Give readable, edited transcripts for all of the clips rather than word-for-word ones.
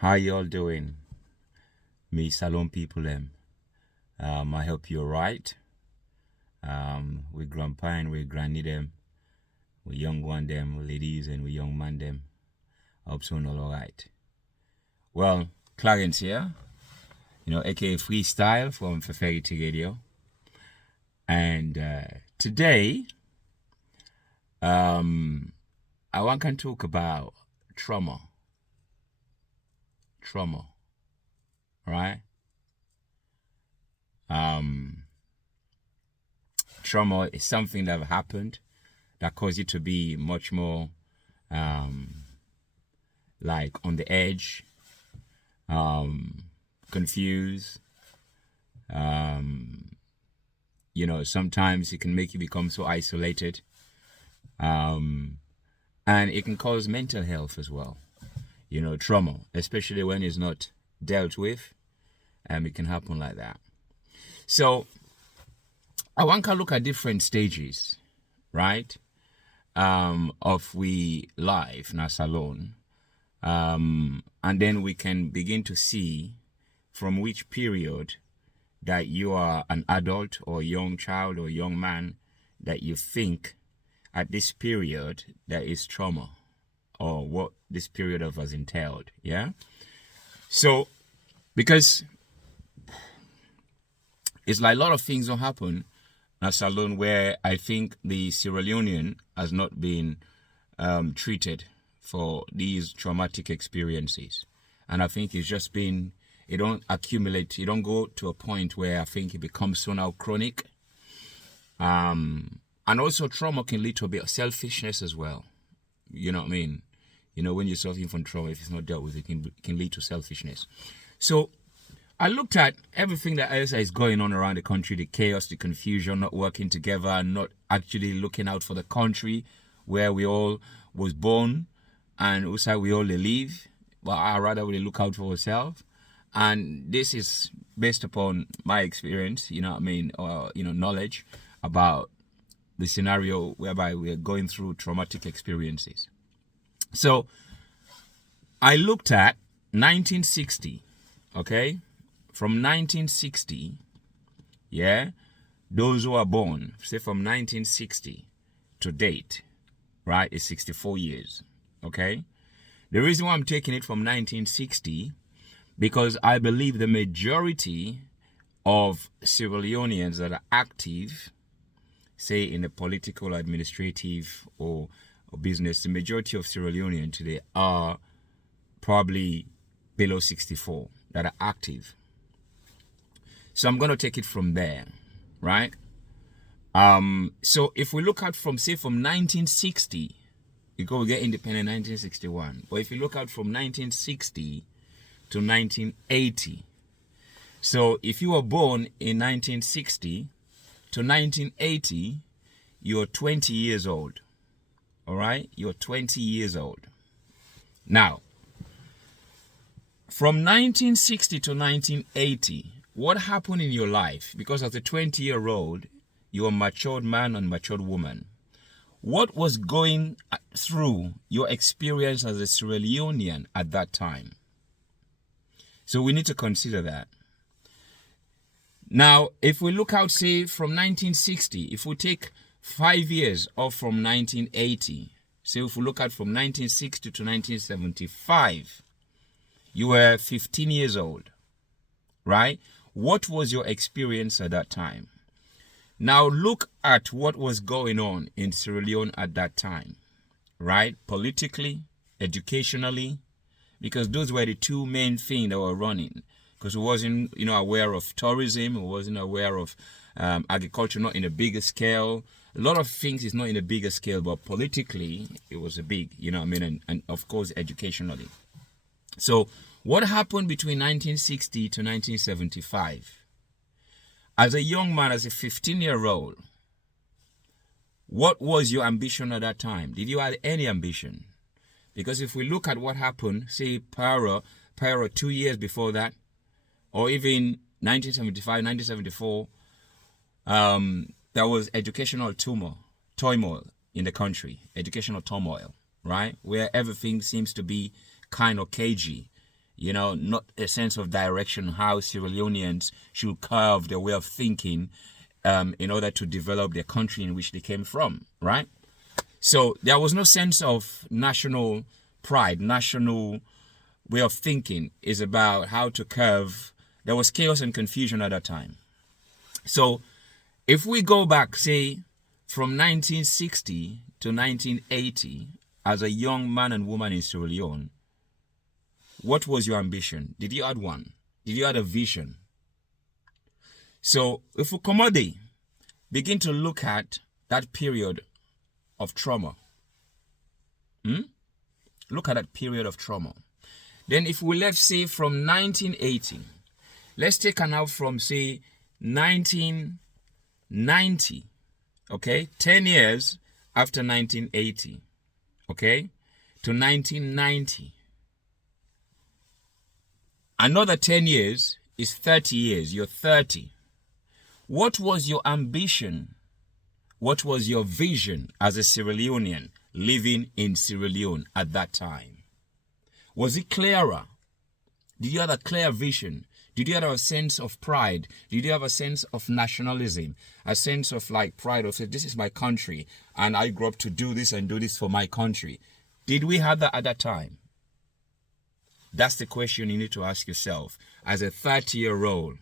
How y'all doing? Me Salon people them. I hope you're right. We grandpa and we granny them. We young one them, we ladies and we young man them. I hope so all right. Well, Clarence here, aka Freestyle from Fairy Radio. And today, I want to talk about trauma. Right? Trauma is something that happened that caused you to be much more like on the edge, confused. Sometimes it can make you become so isolated. And it can cause mental health as well. Trauma, especially when it's not dealt with, it can happen like that. So I want to look at different stages, right, of we life in our salon, and then we can begin to see from which period that you are an adult or young child or young man that you think at this period there is trauma or what this period of has entailed. Yeah. So because it's like a lot of things don't happen in a salon where I think the Sierra Leonean has not been treated for these traumatic experiences. And I think it's just been, it don't accumulate, you don't go to a point where I think it becomes so now chronic. And also trauma can lead to a bit of selfishness as well. You know what I mean? When you're suffering from trauma, if it's not dealt with, it can lead to selfishness. So I looked at everything that is going on around the country, the chaos, the confusion, not working together, not actually looking out for the country where we all was born and also we all live. But I rather we look out for ourselves. And this is based upon my experience, or, knowledge about the scenario whereby we're going through traumatic experiences. So I looked at 1960, okay? From 1960, yeah, those who are born, say from 1960 to date, right, is 64 years, okay? The reason why I'm taking it from 1960, because I believe the majority of Sierra Leoneans that are active, say in the political, administrative, or business, the majority of Sierra Leoneans today are probably below 64 that are active. So I'm going to take it from there, right? So if we look at from 1960, because we get independent in 1961, but if you look at from 1960 to 1980, so if you were born in 1960 to 1980, you're 20 years old. All right? You're 20 years old. Now, from 1960 to 1980, what happened in your life? Because as a 20-year-old, you're a matured man and matured woman. What was going through your experience as a Sierra Leonean at that time? So we need to consider that. Now, if we look out, say, from 1960, if we take 5 years off from 1980, so if we look at from 1960 to 1975, you were 15 years old, right? What was your experience at that time? Now look at what was going on in Sierra Leone at that time, right? Politically, educationally, because those were the two main things that were running. Because we wasn't, aware of tourism, we wasn't aware of agriculture, not in a bigger scale. A lot of things is not in a bigger scale, but politically, it was a big, and of course, educationally. So what happened between 1960 to 1975? As a young man, as a 15-year-old, what was your ambition at that time? Did you have any ambition? Because if we look at what happened, say, prior 2 years before that, or even 1975, 1974, there was educational turmoil in the country, educational turmoil, right? Where everything seems to be kind of cagey. not a sense of direction, how Sierra Leoneans should carve their way of thinking in order to develop their country in which they came from, right? So there was no sense of national pride, national way of thinking is about how to curve. There was chaos and confusion at that time. So if we go back, say, from 1960 to 1980, as a young man and woman in Sierra Leone, what was your ambition? Did you have one? Did you have a vision? So if we commodity, begin to look at that period of trauma. Look at that period of trauma. Then if we left, say, from 1980, let's take an out from, say, 1990, okay? 10 years after 1980, okay? To 1990. Another 10 years is 30 years. You're 30. What was your ambition? What was your vision as a Sierra Leonean living in Sierra Leone at that time? Was it clearer? Did you have a clear vision? Did you have a sense of pride? Did you have a sense of nationalism? A sense of like pride of, this is my country and I grew up to do this and do this for my country. Did we have that at that time? That's the question you need to ask yourself as a 30-year-old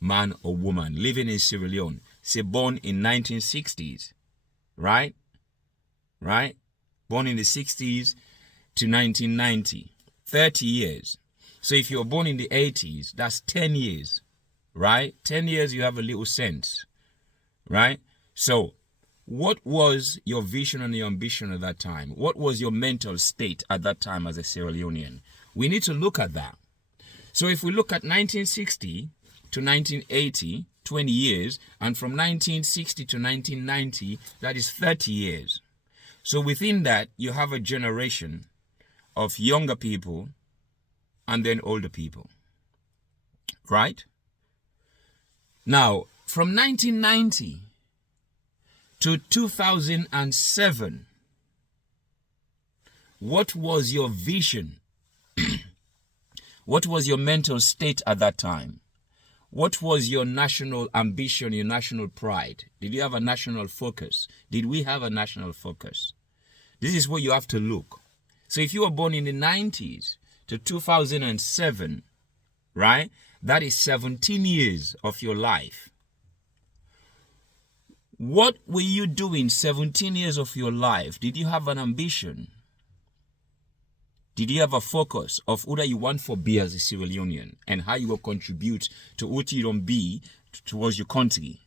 man or woman living in Sierra Leone, say born in 1960s, right? Right? Born in the 60s to 1990, 30 years. So if you're born in the 80s, that's 10 years, right? 10 years, you have a little sense, right? So what was your vision and your ambition at that time? What was your mental state at that time as a Sierra Leonean? We need to look at that. So if we look at 1960 to 1980, 20 years, and from 1960 to 1990, that is 30 years. So within that, you have a generation of younger people and then older people, right? Now, from 1990 to 2007, what was your vision? What was your mental state at that time? What was your national ambition, your national pride? Did you have a national focus? Did we have a national focus? This is where you have to look. So if you were born in the 90s to 2007, right? That is 17 years of your life. What were you doing 17 years of your life? Did you have an ambition? Did you have a focus of who that you want for be as a Sierra Leonean and how you will contribute to what you don't be towards your country?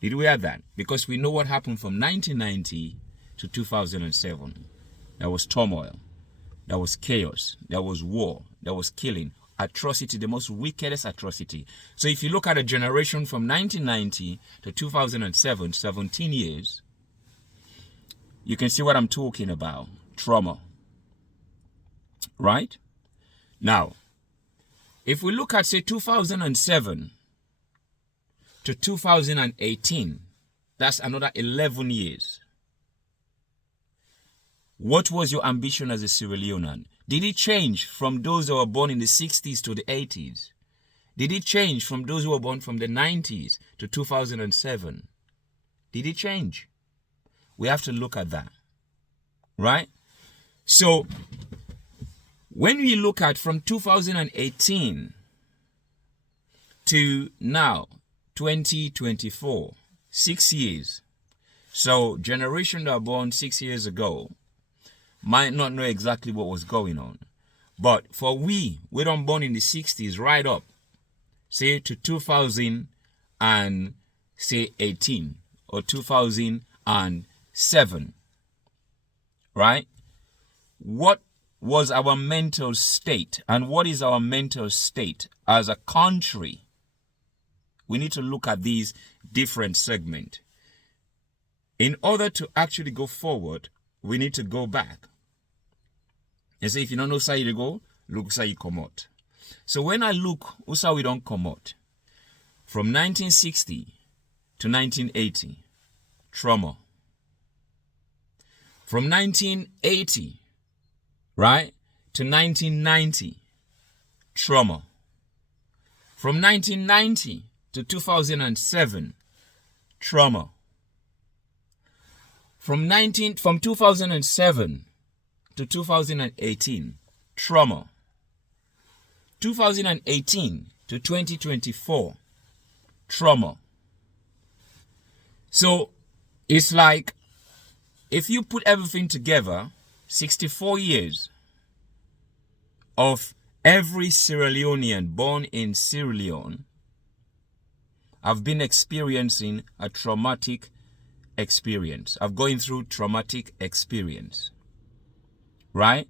Did we have that? Because we know what happened from 1990 to 2007. There was turmoil. There was chaos. There was war. There was killing. Atrocity, the most wickedest atrocity. So if you look at a generation from 1990 to 2007, 17 years, you can see what I'm talking about. Trauma. Right? Now, if we look at, say, 2007 to 2018, that's another 11 years. What was your ambition as a Sierra Leonean? Did it change from those that were born in the 60s to the 80s? Did it change from those who were born from the 90s to 2007? Did it change? We have to look at that. Right? So, when we look at from 2018 to now, 2024, 6 years. So, generation that were born 6 years ago might not know exactly what was going on. But for we don't born in the 60s right up, say to 2018 or 2007, right? What was our mental state and what is our mental state as a country? We need to look at these different segments. In order to actually go forward, we need to go back. And say, if you don't know how you go, look how you come out. So when I look, how we don't come out. From 1960 to 1980, trauma. From 1980, right, to 1990, trauma. From 1990 to 2007, trauma. From 2007 to 2018, trauma. 2018 to 2024, trauma. So it's like, if you put everything together, 64 years of every Sierra Leonean born in Sierra Leone have been experiencing a traumatic experience. I've going through traumatic experience. Right?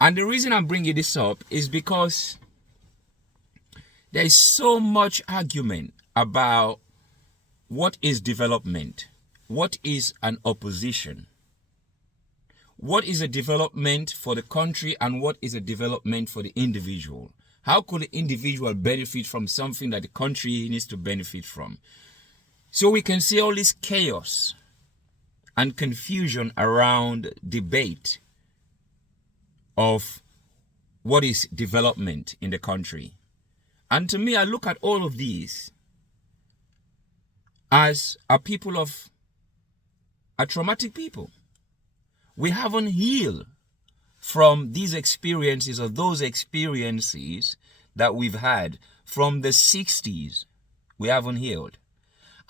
And the reason I'm bringing this up is because there is so much argument about what is development, what is an opposition, what is a development for the country, and what is a development for the individual. How could the individual benefit from something that the country needs to benefit from? So we can see all this chaos and confusion around debate of what is development in the country. And to me, I look at all of these as a people of a traumatic people. We haven't healed from these experiences or those experiences that we've had from the 60s. We haven't healed.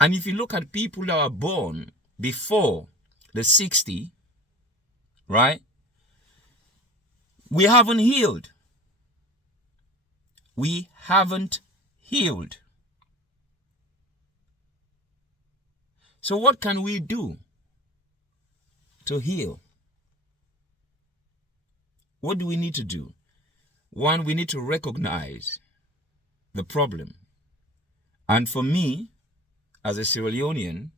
And if you look at people that were born before the 60s, right? We haven't healed. We haven't healed. So what can we do to heal? What do we need to do? One, we need to recognize the problem. And for me, as a Sierra Leonean,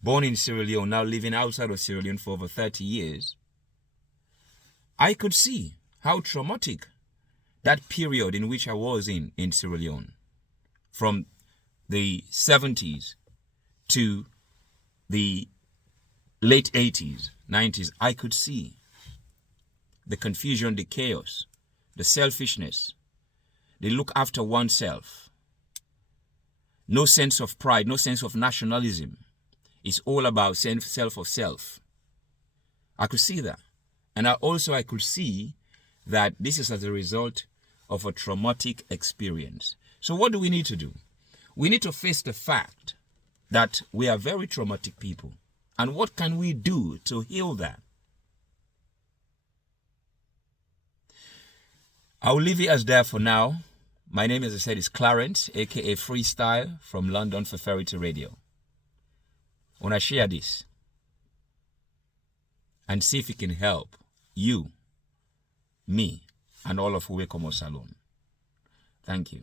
born in Sierra Leone, now living outside of Sierra Leone for over 30 years, I could see how traumatic that period in which I was in Sierra Leone, from the 70s to the late 80s, 90s, I could see the confusion, the chaos, the selfishness, the look after oneself, no sense of pride, no sense of nationalism. It's all about self of self. I could see that. And I could see that this is as a result of a traumatic experience. So what do we need to do? We need to face the fact that we are very traumatic people. And what can we do to heal that? I'll leave it as there for now. My name, as I said, is Clarence, aka Freestyle, from London for Ferrity Radio. I want to share this and see if it can help you, me, and all of Uwekomo Salon. Thank you.